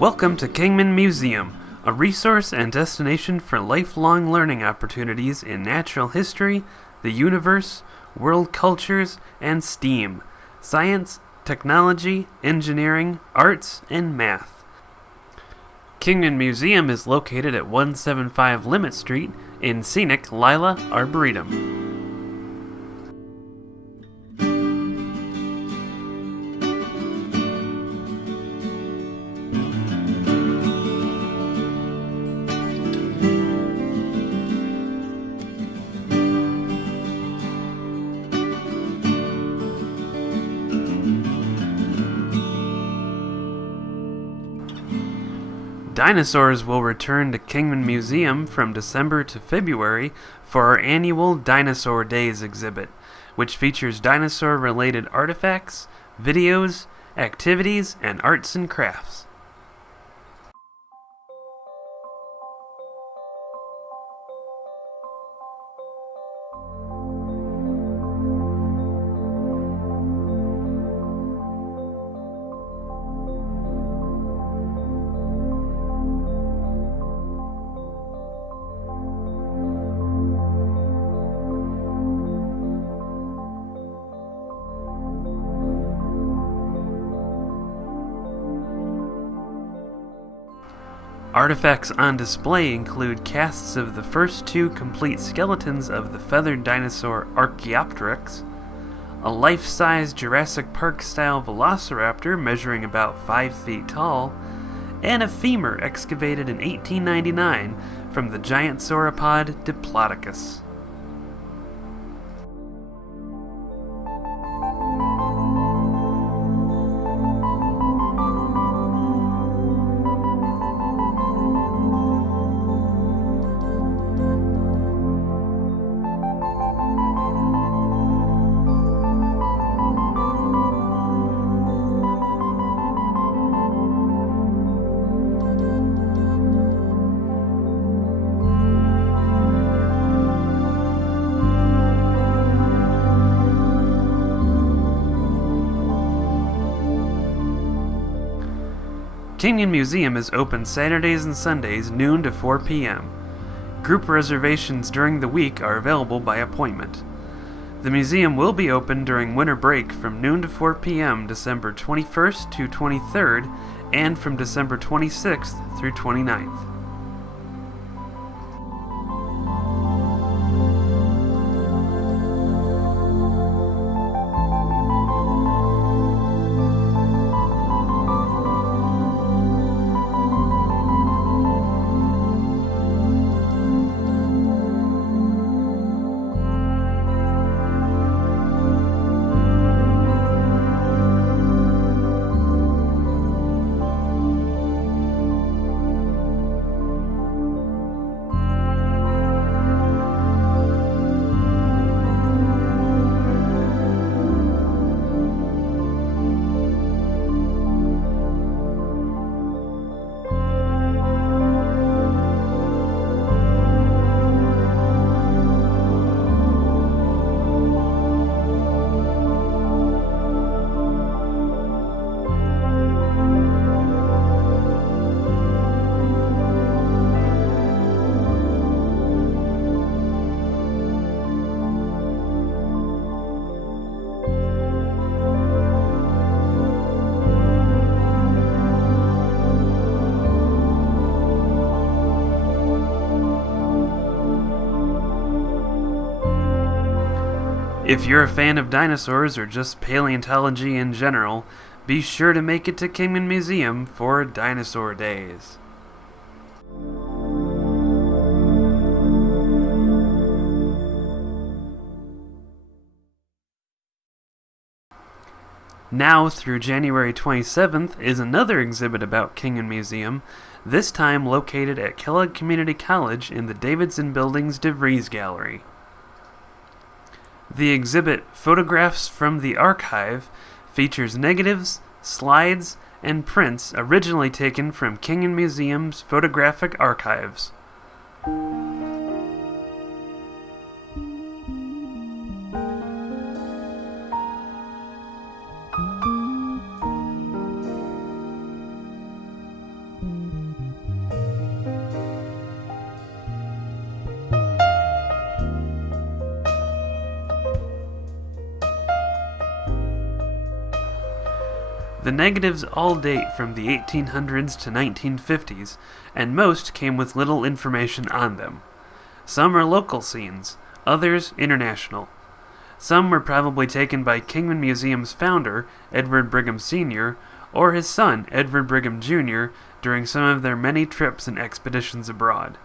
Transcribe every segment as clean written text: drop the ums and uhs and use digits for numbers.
Welcome to Kingman Museum, a resource and destination for lifelong learning opportunities in natural history, the universe, world cultures, and STEAM, science, technology, engineering, arts, and math. Kingman Museum is located at 175 Limit Street in scenic Lila Arboretum. Dinosaurs will return to Kingman Museum from December to February for our annual Dinosaur Days exhibit, which features dinosaur-related artifacts, videos, activities, and arts and crafts. Artifacts on display include casts of the first two complete skeletons of the feathered dinosaur Archaeopteryx, a life-size Jurassic Park-style velociraptor measuring about 5 feet tall, and a femur excavated in 1899 from the giant sauropod Diplodocus. Kingman Museum is open Saturdays and Sundays noon to 4 p.m. Group reservations during the week are available by appointment. The museum will be open during winter break from noon to 4 p.m. December 21st to 23rd and from December 26th through 29th. If you're a fan of dinosaurs or just paleontology in general, be sure to make it to Kingman Museum for Dinosaur Days. Now through January 27th is another exhibit about Kingman Museum, this time located at Kellogg Community College in the Davidson Building's DeVries Gallery. The exhibit Photographs from the Archive features negatives, slides, and prints originally taken from Kingman Museum's photographic archives. The negatives all date from the 1800s to 1950s, and most came with little information on them. Some are local scenes, others international. Some were probably taken by Kingman Museum's founder, Edward Brigham Sr., or his son, Edward Brigham Jr., during some of their many trips and expeditions abroad.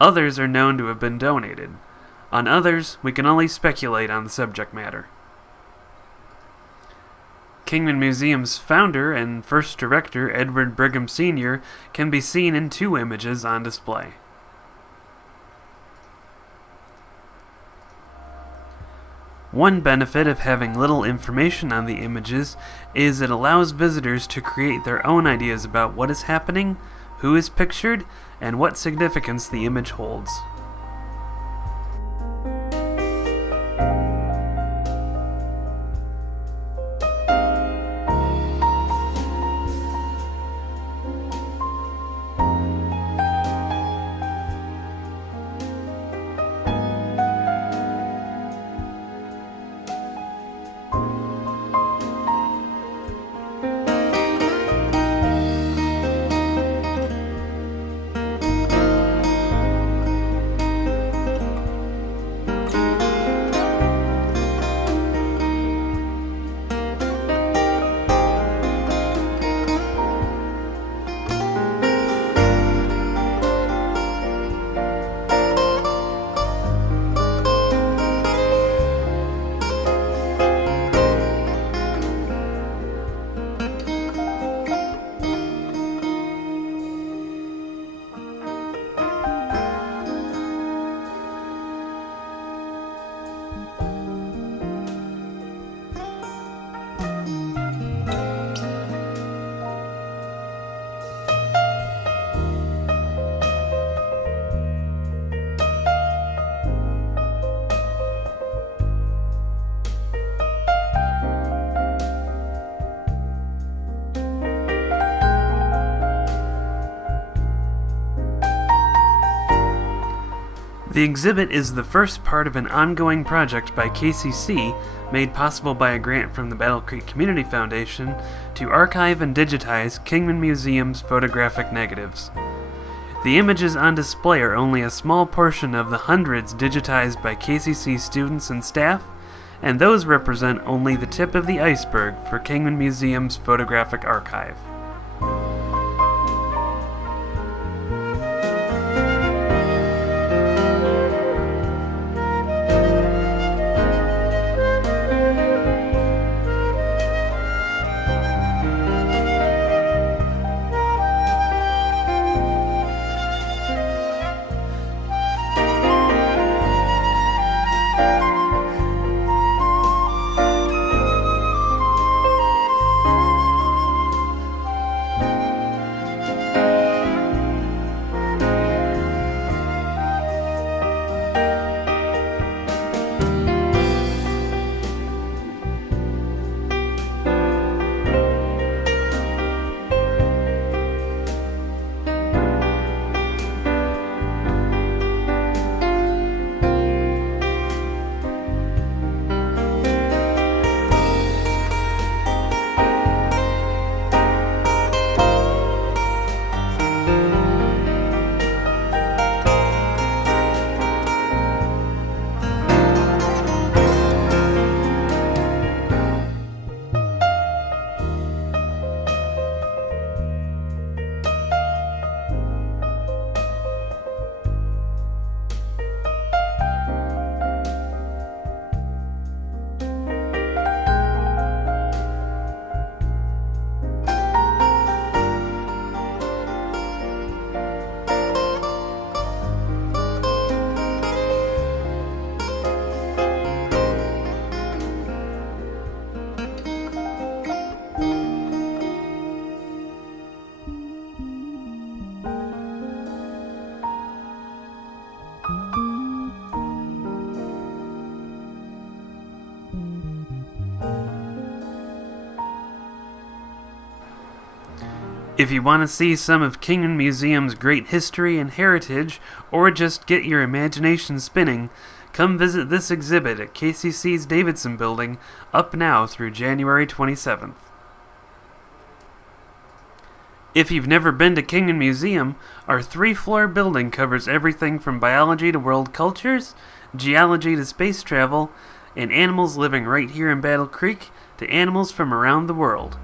Others are known to have been donated. On others, we can only speculate on the subject matter. Kingman Museum's founder and first director, Edward Brigham Sr., can be seen in 2 images on display. One benefit of having little information on the images is it allows visitors to create their own ideas about what is happening, who is pictured, and what significance the image holds. The exhibit is the first part of an ongoing project by KCC, made possible by a grant from the Battle Creek Community Foundation, to archive and digitize Kingman Museum's photographic negatives. The images on display are only a small portion of the hundreds digitized by KCC students and staff, and those represent only the tip of the iceberg for Kingman Museum's photographic archive. If you want to see some of Kingman Museum's great history and heritage, or just get your imagination spinning, come visit this exhibit at KCC's Davidson Building, up now through January 27th. If you've never been to Kingman Museum, our 3-floor building covers everything from biology to world cultures, geology to space travel, and animals living right here in Battle Creek to animals from around the world.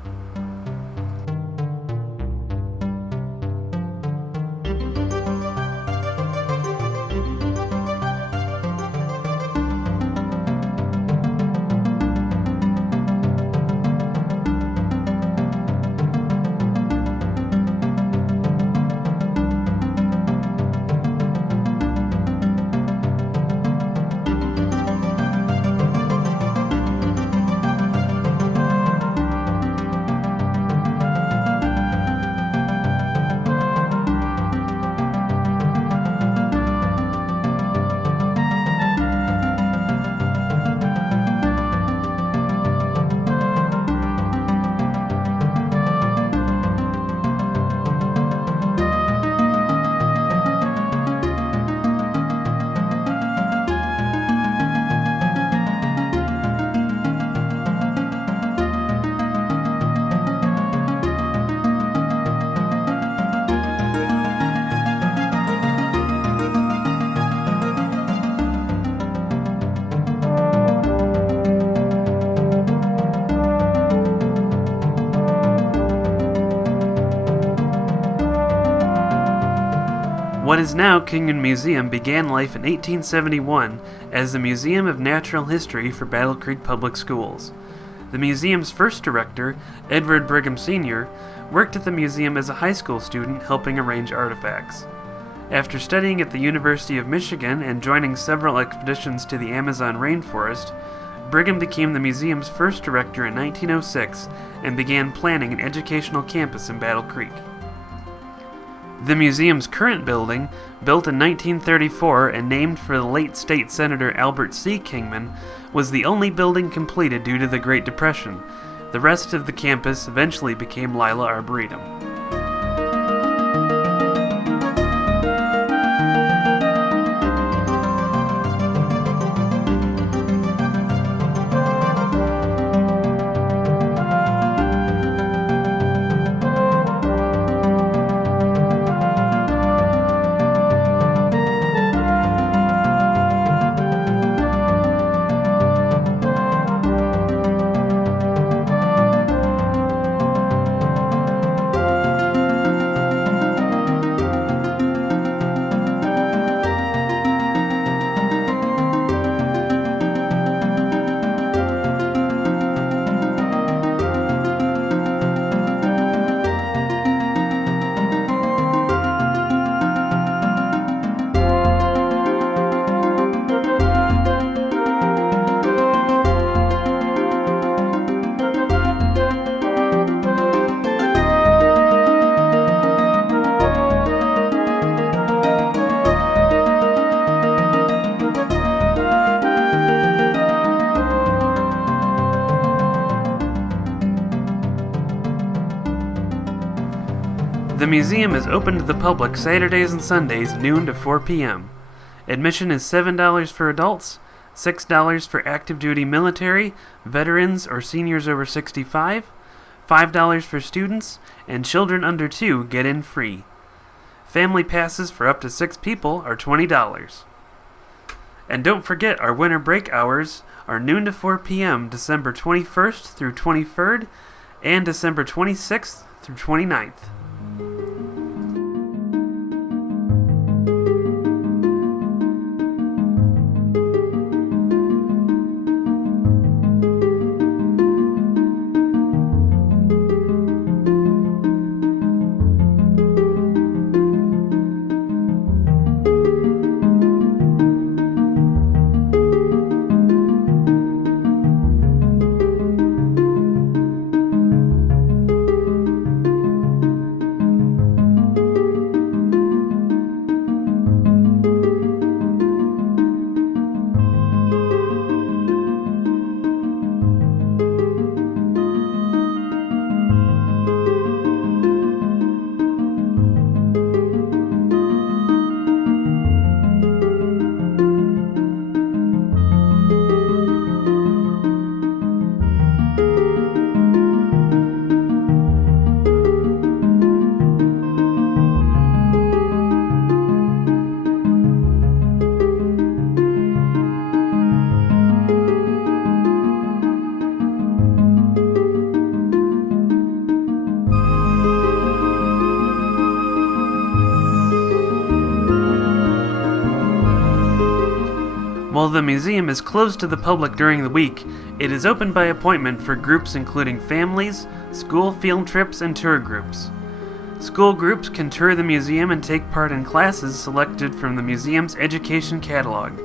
What is now Kingman Museum began life in 1871 as the Museum of Natural History for Battle Creek Public Schools. The museum's first director, Edward Brigham Sr., worked at the museum as a high school student helping arrange artifacts. After studying at the University of Michigan and joining several expeditions to the Amazon rainforest, Brigham became the museum's first director in 1906 and began planning an educational campus in Battle Creek. The museum's current building, built in 1934 and named for the late state senator Albert C. Kingman, was the only building completed due to the Great Depression. The rest of the campus eventually became Lila Arboretum. The museum is open to the public Saturdays and Sundays, noon to 4 p.m. Admission is $7 for adults, $6 for active duty military, veterans, or seniors over 65, $5 for students, and children under 2 get in free. Family passes for up to 6 people are $20. And don't forget our winter break hours are noon to 4 p.m. December 21st through 23rd and December 26th through 29th. While the museum is closed to the public during the week, it is open by appointment for groups including families, school field trips, and tour groups. School groups can tour the museum and take part in classes selected from the museum's education catalog.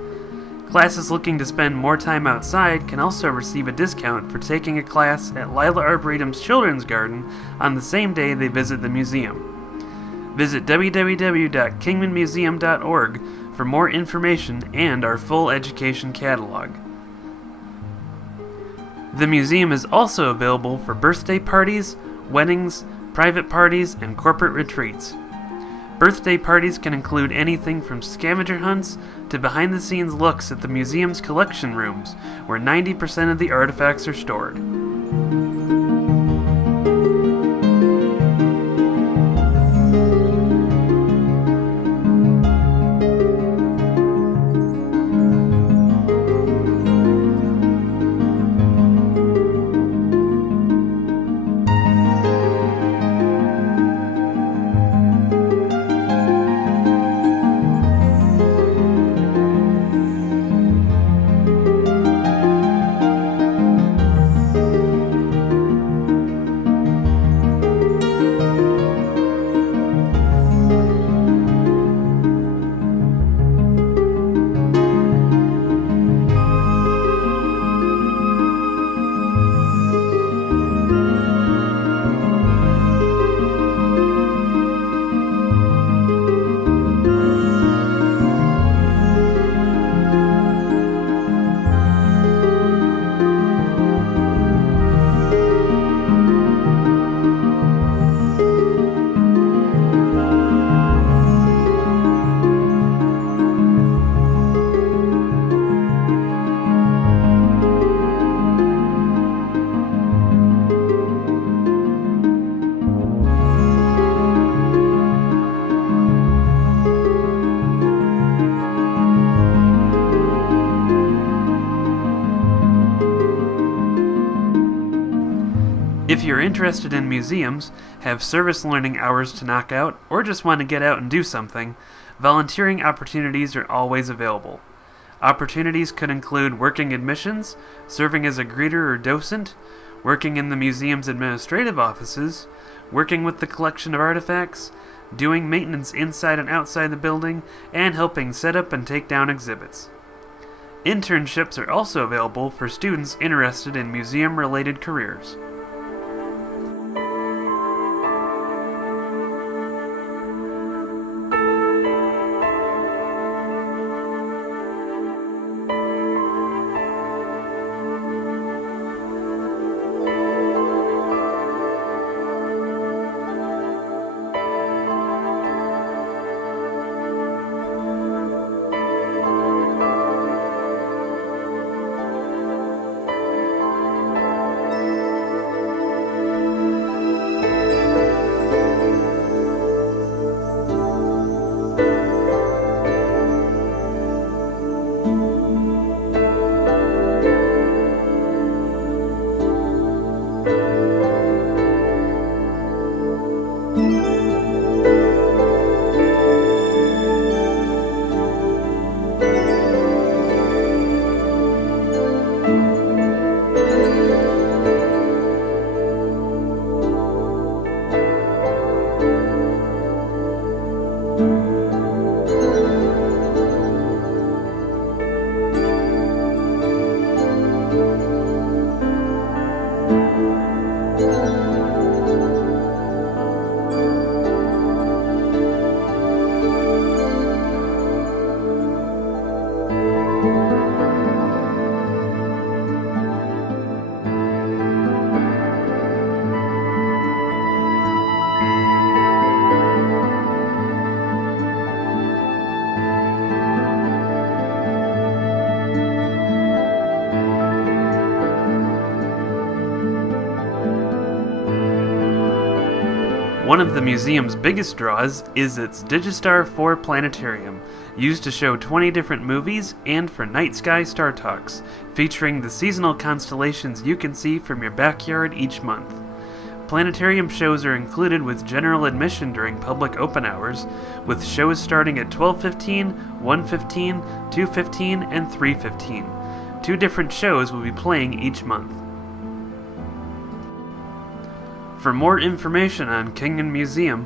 Classes looking to spend more time outside can also receive a discount for taking a class at Lila Arboretum's Children's Garden on the same day they visit the museum. Visit www.kingmanmuseum.org for more information and our full education catalog. The museum is also available for birthday parties, weddings, private parties, and corporate retreats. Birthday parties can include anything from scavenger hunts to behind-the-scenes looks at the museum's collection rooms, where 90% of the artifacts are stored. If you're interested in museums, have service learning hours to knock out, or just want to get out and do something, volunteering opportunities are always available. Opportunities could include working admissions, serving as a greeter or docent, working in the museum's administrative offices, working with the collection of artifacts, doing maintenance inside and outside the building, and helping set up and take down exhibits. Internships are also available for students interested in museum-related careers. One of the museum's biggest draws is its Digistar 4 planetarium, used to show 20 different movies and for night sky star talks, featuring the seasonal constellations you can see from your backyard each month. Planetarium shows are included with general admission during public open hours, with shows starting at 12:15, 1:15, 2:15, and 3:15. 2 different shows will be playing each month. For more information on Kingman Museum,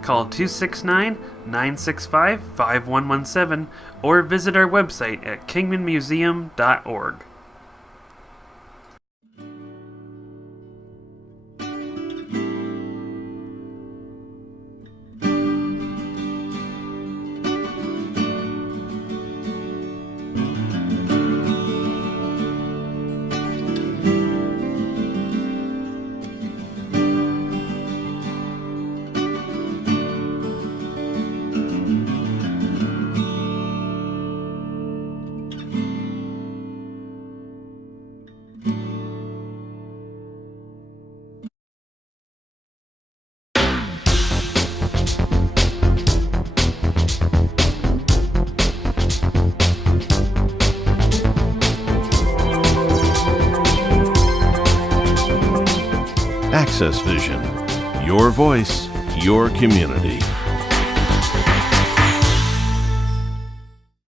call 269-965-5117 or visit our website at kingmanmuseum.org. AccessVision. Your voice, your community.